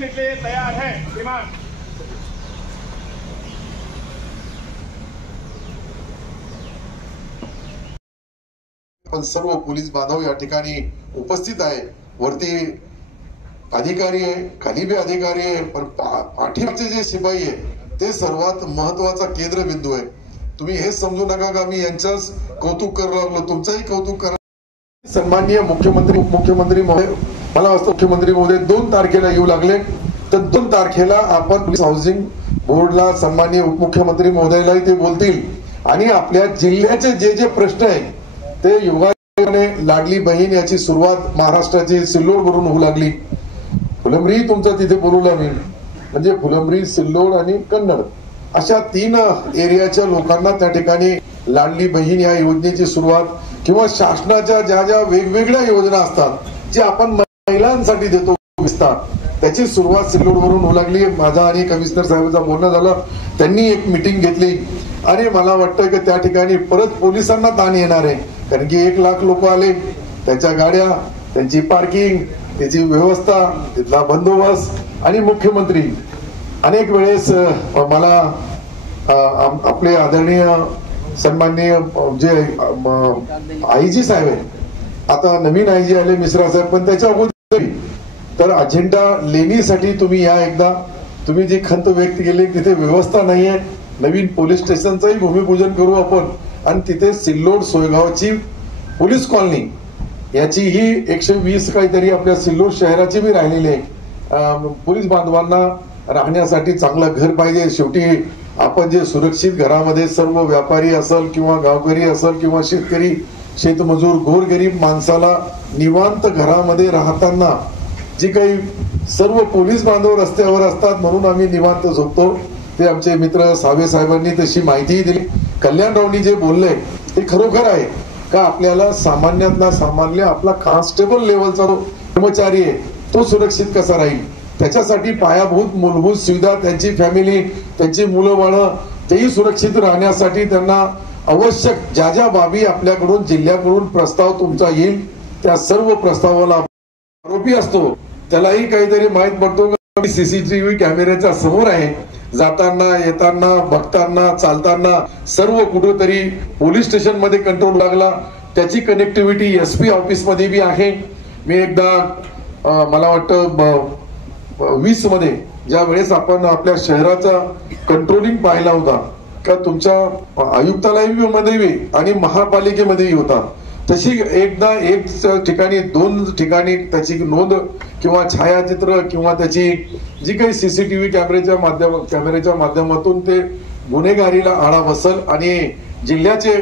के लिए तैयार है श्रीमान। पण सर्व पोलीस बांधव या ठिकाणी उपस्थित आहे। वरती अधिकारी आहे, खाली बी अधिकारी आहे, पण पाठीमागचे जे शिपाई आहे ते सर्वात महत्वाचा केंद्रबिंदू आहे। तुम्ही हे समजू नका का मी यांच्याच कौतुक करू लागलो, तुमचंही कौतुक करा। सन्माननीय मुख्यमंत्री उपमुख्यमंत्री महोदय, मला वाटतं मुख्यमंत्री महोदय 2 तारखेला येऊ लागले, तर 2 तारखेला आपण पोलीस हाऊसिंग बोर्डला सन्माननीय उपमुख्यमंत्री महोदयलाही ते बोलतील आणि आपल्या जिल्ह्याचे जे जे प्रश्न आहेत ते योगाने लाडली बहीण याची सुरुवात महाराष्ट्राची सिल्लोड वरून होऊ लागली। फुलंब्री तुमचं तिथे बोलवलं मी, म्हणजे फुलंब्री, सिल्लोड आणि कन्नड अशा 3 एरियाच्या लोकांना त्या ठिकाणी लाडली बहीण या योजनेची सुरुवात किंवा शासनाच्या ज्या ज्या वेगवेगळ्या योजना असतात जे आपण महिलांसाठी देतो विस्तार, त्याची सुरुवात सिल्लोड वरून होऊ लागली। माझा आणि कमिशनर साहेबांचं बोलणं झालं, त्यांनी एक मीटिंग घेतली आणि मला वाटतं की त्या ठिकाणी परत पोलिसांना ताण येणार आहे, कारण की 1 लाख लोक आले, त्यांच्या गाड्या, त्यांची पार्किंग, त्याची व्यवस्था, तिथला बंदोबस्त आणि मुख्यमंत्री अनेक वेळेस मला आपले आदरणीय सन्माननीय जे आयजी साहेब आहे, आता नवीन आयजी आले मिश्रा साहेब, पण त्याच्या अगोदर तर अजेंडा लेणीसाठी तुम्ही या एकदा तुम्ही जी खंत व्यक्त केली तिथे व्यवस्था नाहीये, नवीन पोलीस स्टेशनचंही भूमिपूजन करू आपण आणि तिथे सिल्लोड सोयगावची पोलीस कॉलनी याची ही 120 काहीतरी आपल्या सिल्लोड शहराची बी राहिलेली आहे। पोलीस बांधवांना राहण्यासाठी चांगलं घर पाहिजे। शेवटी आपण जे सुरक्षित घरामध्ये सर्व व्यापारी असेल किंवा गावकरी असेल किंवा शेतकरी, शेतमजूर, गोरगरीब माणसाला निवांत घरामध्ये राहताना जी काही सर्व पोलीस बांधव रस्त्यावर असतात म्हणून आम्ही निवांत झोपतो, ते आमचे मित्र सावे साहेबांनी तशी माहितीही दिली। कल्याणरावनी जे बोलले ते खरोखर आहे का आपल्याला सामान्यातला सामान्य आपला कॉन्स्टेबल लेवलचा कर्मचारी आहे तो सुरक्षित कसा राहील, त्याच्यासाठी पायाभूत मूलभूत सुविधा, त्यांची फॅमिली, त्यांची मुलं बाळं तेही सुरक्षित राहण्यासाठी त्यांना आवश्यक ज्या ज्या बाबी आपल्याकडून जिल्ह्याकडून प्रस्ताव तुमचा येईल त्या सर्व प्रस्तावाला आरोपी असतो त्यालाही काहीतरी माहित पडतो की सीसीटीव्ही कॅमेऱ्याच्या समोर आहे, जाताना येताना बघताना चालताना सर्व कुठेतरी पोलीस स्टेशन मध्ये कंट्रोल लागला, त्याची कनेक्टिव्हिटी एसपी ऑफिस मध्ये बी आहे। मी एकदा मला वाटतं 20 मध्ये ज्या वेळेस आपण आपल्या शहराचा कंट्रोलिंग पाहिला होता का तुमच्या आयुक्तालयामध्ये आणि महापालिकेमध्येही होता, तशी एकदा एक ठिकाणी 2 ठिकाणी त्याची नोंद किंवा छायाचित्र किंवा त्याची जी काही सीसीटीव्ही कॅमेऱ्याच्या माध्यमातून ते गुन्हेगारीला आळा बसल आणि जिल्ह्याचे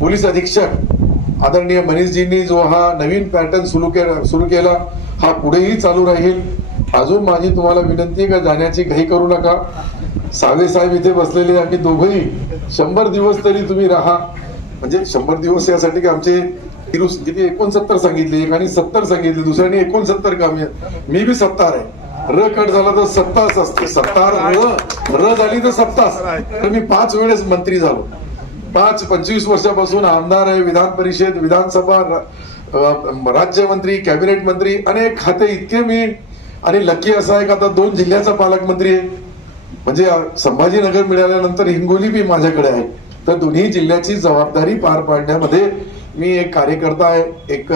पोलीस अधीक्षक आदरणीय मनीषजींनी जो हा नवीन पॅटर्न सुरू केला हा पुढेही चालू राहील। अजून माझी तुम्हाला विनंती आहे का जाण्याची घाई करू नका। सावे साहेब इथे बसलेले आम्ही दोघंही 100 दिवस तरी तुम्ही राहा, म्हणजे 100 दिवस यासाठी की आमचे किती 69 सांगितले, एकाने 70 सांगितले, दुसऱ्याने 69 का मी बी 70 आहे। र कट झाला तर 70 असते, 70 र झाली तर 70। तर मी 5 वेळेस मंत्री झालो, 25 वर्षापासून आमदार आहे, विधान परिषद, विधानसभा, राज्यमंत्री, कॅबिनेट मंत्री, अनेक खाते इतके मी, आणि लकी असा आहे का आता 2 जिल्ह्याचा पालकमंत्री आहे, म्हणजे संभाजीनगर मिळाल्यानंतर हिंगोली बी माझ्याकडे आहे, तर दोन्ही जिल्ह्याची जबाबदारी पार पाडण्यामध्ये मी एक कार्यकर्ता आहे, एक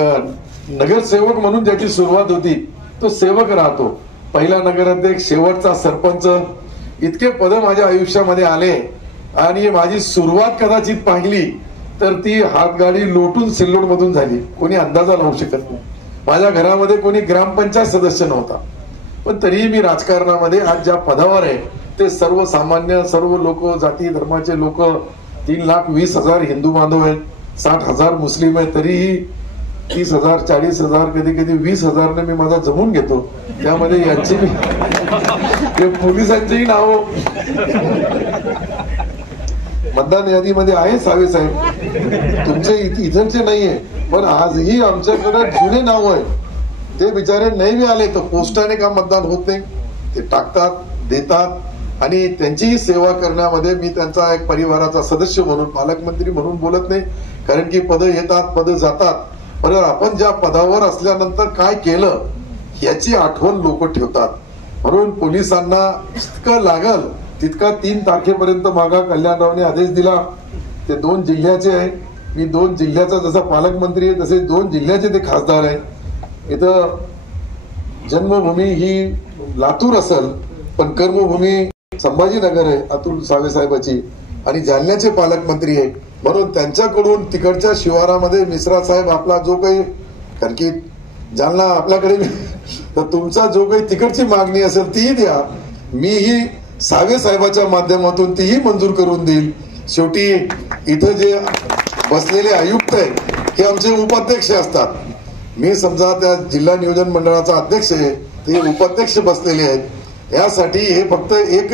नगरसेवक म्हणून ज्याची सुरुवात होती तो सेवक राहतो, पहिला नगराध्यक्ष, शेवटचा सरपंच, इतके पद माझ्या आयुष्यामध्ये आले आणि माझी सुरुवात कदाचित पाहिली तर ती हातगाडी लोटून सिल्लोड मधून झाली, कोणी अंदाजा लावू शकत नाही। माझ्या घरामध्ये कोणी ग्रामपंचायत सदस्य नव्हता, पण तरीही मी राजकारणामध्ये आज ज्या पदावर आहे ते सर्वसामान्य सर्व लोक, जाती धर्माचे लोक, 3,20,000 हिंदू बांधव आहेत, 60,000 मुस्लिम आहेत, तरीही 30,000 40,000 कधी कधी 20,000 ने मी माझा जमून घेतो, त्यामध्ये यांची पोलिसांचीही नाव मतदान यादीमध्ये आहे। सावे साहेब तुमचे इथलचे नाहीये, पण आजही आमच्याकडे जुने नाव आहे, ते बिचारे नाही बी आले तर पोस्टाने का मतदान होत नाही, ते टाकतात, देतात आणि त्यांचीही सेवा करण्यामध्ये मी त्यांचा एक परिवाराचा सदस्य म्हणून, पालकमंत्री म्हणून बोलत नाही, कारण की पद येतात पद जातात, पण आपण ज्या पदावर असल्यानंतर काय केलं याची आठवण लोक ठेवतात। म्हणून पोलिसांना जितकं लागल तितका 3 तारखेपर्यंत मागा कल्याणरावने आदेश दिला. ते 2 जिल्ह्याचे आहे. मी 2 जिल्ह्याचा जसा पालकमंत्री आहे तसे 2 जिल्ह्याचे ते खासदार आहे. इथं जन्मभूमी ही लातूर असेल पण कर्मभूमी संभाजीनगर आहे अतुल सावे साहेबाची, आणि जालन्याचे पालकमंत्री आहे. म्हणून त्यांच्याकडून तिकडच्या शिवारामध्ये मिश्रा साहेब आपला जो काही, कारण की जालना आपल्याकडे, तर तुमचा जो काही तिकडची मागणी असेल तीही द्या. मीही सावे साहेबाच्या माध्यमातून तीही मंजूर करून देईल. शेवटी इथं जे बसलेले आयुक्त आहे हे आमचे उपाध्यक्ष असतात. मी समजा त्या जिल्हा नियोजन मंडळाचा अध्यक्ष आहे, ते उपाध्यक्ष बसलेले आहेत. यासाठी हे फक्त एक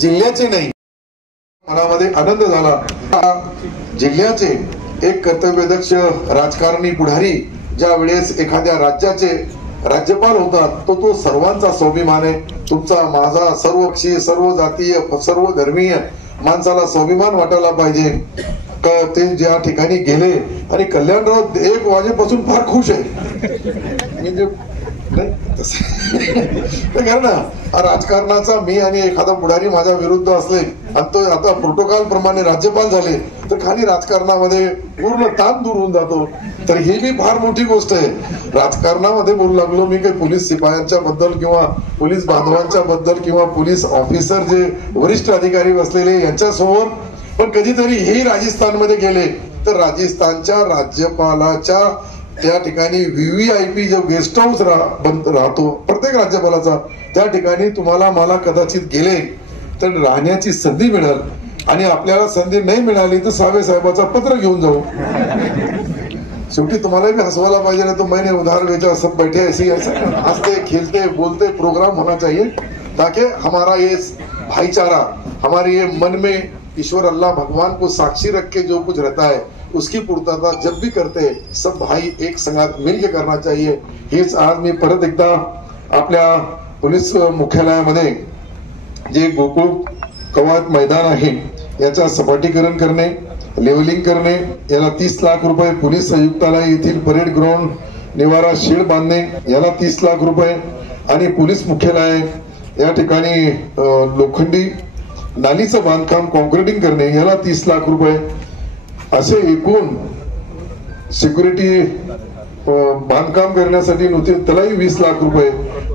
जिल्ह्याचे नाही, मनामध्ये आनंद झाला. जिल्ह्याचे एक कर्तव्यदक्ष राजकारणी पुढारी ज्या वेळेस एखाद्या राज्याचे राज्यपाल होतात तो सर्वांचा स्वाभिमान आहे. तुमचा, माझा, सर्वक्षीय, सर्व जातीय, सर्व धर्मीय माणसाला स्वाभिमान वाटायला पाहिजे. ते ज्या ठिकाणी गेले आणि कल्याणराव 1 वाजेपासून फार खुश आहे. म्हणजे कारण राजकारणाचा मी आणि एखादा पुढारी माझ्या विरुद्ध असले आणि तो आता प्रोटोकॉल प्रमाणे राज्यपाल झाले तर खाली राजकारणामध्ये पूर्ण ताण दूर होऊन जातो. तर ही बी फार मोठी गोष्ट आहे. राजकारणामध्ये बोलू लागलो मी काही पोलीस शिपायांच्या बद्दल किंवा पोलीस बांधवांच्या बद्दल किंवा पोलीस ऑफिसर जे वरिष्ठ अधिकारी बसलेले यांच्यासमोर, पण कधीतरी हेही राजस्थानमध्ये गेले तर राजस्थानच्या राज्यपालाच्या त्या ठिकाणी VVIP जो गेस्ट हाऊस राहतो प्रत्येक राज्यपालाचा, त्या ठिकाणी तुम्हाला मला कदाचित गेले तर राहण्याची संधी मिळेल. आणि आपल्याला संधी नाही मिळाली तर सावे साहेबाचा पत्र घेऊन जाऊ. शेवटी तुम्हाला भी हंसवायला पाहिजे ना. तो मैंने उधार भेजा सब बैठे ऐसे हंसते खेलते बोलते प्रोग्राम होना चाहिए ताकि हमारा ये भाईचारा, हमारे ये मन में ईश्वर अल्लाह भगवान को साक्षी रख के जो कुछ रहता है उसकी पूर्तता जब भी करते हैं सब भाई एक संघात मिलके करना चाहिए. हेच आज मी परत एकदा आपल्या पोलीस मुख्यालयामध्ये जे गोकुळ कवायत मैदान आहे याचा सपाटीकरण करणे, लेवलिंग करणे, याला 30 लाख रुपये, पोलीस आयुक्तालय येथील परेड ग्राउंड निवारा शेड बांधणे याला 30 लाख रुपये, आणि पोलीस मुख्यालय या ठिकाणी लोखंडी नालीचं बांधकाम कॉन्क्रिटिंग करणे याला 30 लाख रुपये, असे एकूण सिक्युरिटी बांधकाम करण्यासाठी त्यालाही 20 लाख रुपये,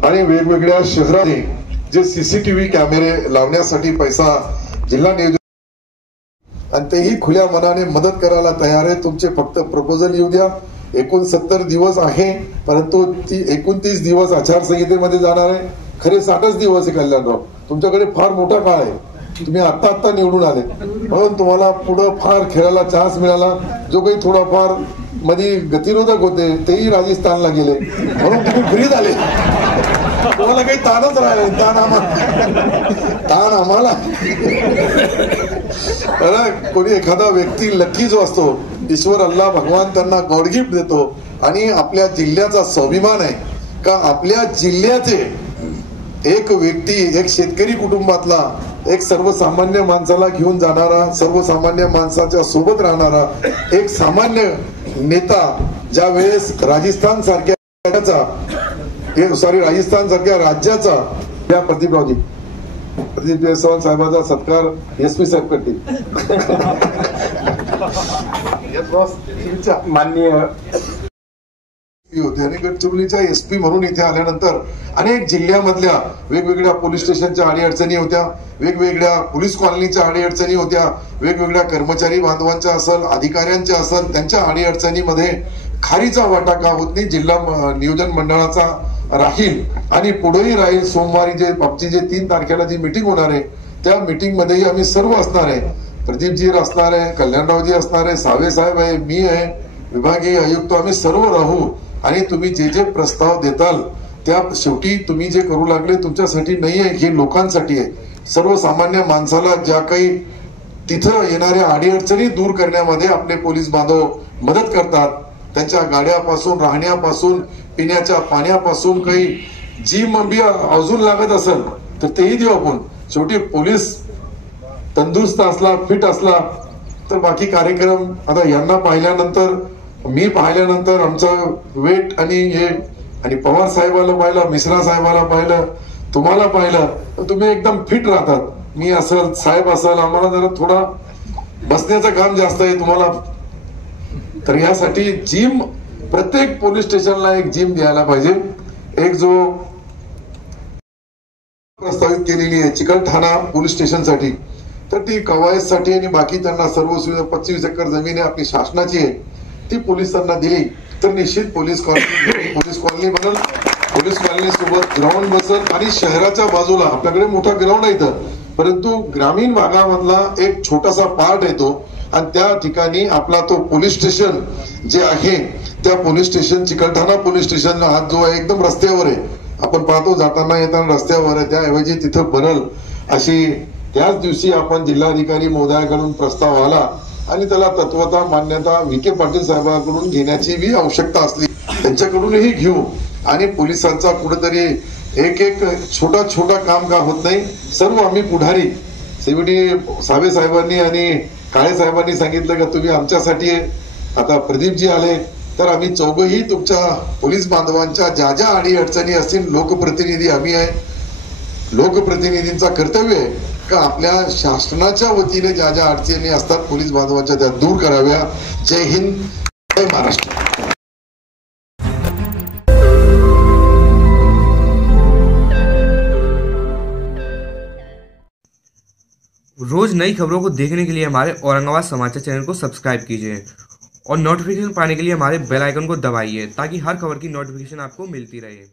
आणि वेगवेगळ्या शहरात जे CCTV कॅमेरे लावण्यासाठी पैसा जिल्हा नियोजन, आणि तेही खुल्या मनाने मदत करायला तयार आहे. तुमचे फक्त प्रपोजल येऊ द्या. 69 दिवस आहे, परंतु 29 दिवस आचारसंहितेमध्ये जाणार आहे. खरे 60च दिवस आहे. कल्याणराव तुमच्याकडे फार मोठा काळ आहे. तुम्ही आता निवडून आले म्हणून तुम्हाला पुढे फार खेळायला चान्स मिळाला. जो काही थोडाफार मध्ये गतिरोधक होते तेही राजस्थानला गेले म्हणून तुम्ही फ्री झाले. तुम्हाला काही ताणच राहिले. ताण आम्हाला कोणी एखादा व्यक्ती लकी जो असतो, ईश्वर अल्लाह भगवान त्यांना गॉड गिफ्ट देतो, आणि आपल्या जिल्ह्याचा स्वाभिमान आहे का आपल्या जिल्ह्याचे एक व्यक्ती, एक शेतकरी कुटुंबातला, एक सर्वसामान्य माणसाला घेऊन जाणारा, सर्वसामान्य माणसाच्या सोबत राहणारा एक सामान्य नेता ज्या वेळेस राजस्थान सारख्या राज्याचा या प्रदीप जायस्वाल साहेबांचा सत्कार SP साहेब करतील. माननीय होते आणि गडचिरोलीच्या SP म्हणून इथे आल्यानंतर अनेक जिल्ह्यामधल्या वेगवेगळ्या पोलीस स्टेशनच्या अडीअडचणी होत्या, वेगवेगळ्या पोलीस कॉलनीच्या अडीअडचणी होत्या, वेगवेगळ्या कर्मचारी बांधवांच्या असेल, अधिकाऱ्यांच्या असेल, त्यांच्या अडीअडचणीमध्ये खारीचा वाटा का होत नाही जिल्हा नियोजन मंडळाचा राहील आणि पुढेही राहील. सोमवारी जे आमची जे 3 तारखेला जी मीटिंग होणार आहे त्या मीटिंग मध्येही आम्ही सर्व असणार आहे. प्रदीपजी असणार आहे, कल्याणरावजी असणार आहे, सावे साहेब आहे, मी आहे, विभागीय आयुक्त, आम्ही सर्व राहू. आणि तुम्ही जे जे प्रस्ताव देताल त्या शेवटी तुम्ही जे करू लागले तुमच्यासाठी नाही आहे, हे लोकांसाठी आहे. सर्वसामान्य माणसाला ज्या काही तिथं येणाऱ्या अडीअडचणी दूर करण्यामध्ये आपले पोलीस बांधव मदत करतात. त्यांच्या गाड्यापासून, राहण्यापासून, पिण्याच्या पाण्यापासून, काही जी मबी अजून लागत असेल तर तेही देऊ आपण. शेवटी पोलीस तंदुरुस्त असला, फिट असला तर बाकी कार्यक्रम. आता यांना पाहिल्यानंतर, मी पाहिल्यानंतर आमचं वेट आणि हे, आणि पवार साहेबाला पाहिलं, मिश्रा साहेबाला पाहिलं, तुम्हाला पाहिलं तर तुम्ही एकदम फिट राहतात. मी असेल, साहेब असेल, आम्हाला जरा थोडा बसण्याचं काम जास्त आहे तुम्हाला. तर यासाठी जिम, प्रत्येक पोलीस स्टेशनला एक जिम द्यायला पाहिजे. एक जो प्रस्तावित केलेली आहे चिकलठाणा पोलीस स्टेशनसाठी, तर ती कवायतसाठी आणि बाकी त्यांना सर्व सुविधा 25 एकर जमीन आहे आपली शासनाची आहे, ती पोलिसांना दिली तर निश्चित पोलीस कॉलनी बनल. पोलीस कॉलनी सोबत ग्राउंड बसल आणि शहराच्या बाजूला आपल्याकडे मोठा ग्राउंड आहे इथं, परंतु ग्रामीण भागामधला एक छोटासा पार्ट येतो आणि त्या ठिकाणी आपला तो पोलीस स्टेशन जे आहे, त्या police station Chikalthana police station हा जो आहे एकदम रस्त्यावर आहे, आपण पाहतो जाताना येताना रस्त्यावर आहे, त्याऐवजी तिथं बनल अशी त्याच दिवशी आपण जिल्हाधिकारी महोदयाकडून प्रस्ताव आला आणि त्याला तत्वता मान्यता विखे पाटील साहेबांकडून घेण्याची बी आवश्यकता असली त्यांच्याकडूनही घेऊ आणि पोलिसांचा कुठेतरी एक एक छोटा काम का होत नाही. सर्व आम्ही पुढारी शेवटी सावे साहेबांनी आणि काळे साहेबांनी सांगितलं की तुम्ही आमच्यासाठी, आता प्रदीपजी आले तर आम्ही चौघही तुमच्या पोलीस बांधवांच्या ज्या ज्या अडी अडचणी असतील, लोकप्रतिनिधी आम्ही आहे. लोकप्रतिनिधींचा कर्तव्य आहे का आपल्या शासनाच्या वतीने ज्या ज्या अडचणी असतात पोलीस बांधवांच्या त्या दूर कराव्या. जय हिंद, जय महाराष्ट्र. रोज नई खबरों को देखने के लिए हमारे औरंगाबाद समाचार चैनल को सब्सक्राइब कीजिए और नोटिफिकेशन पाने के लिए हमारे बेल आइकन को दबाइए ताकि हर खबर की नोटिफिकेशन आपको मिलती रहे.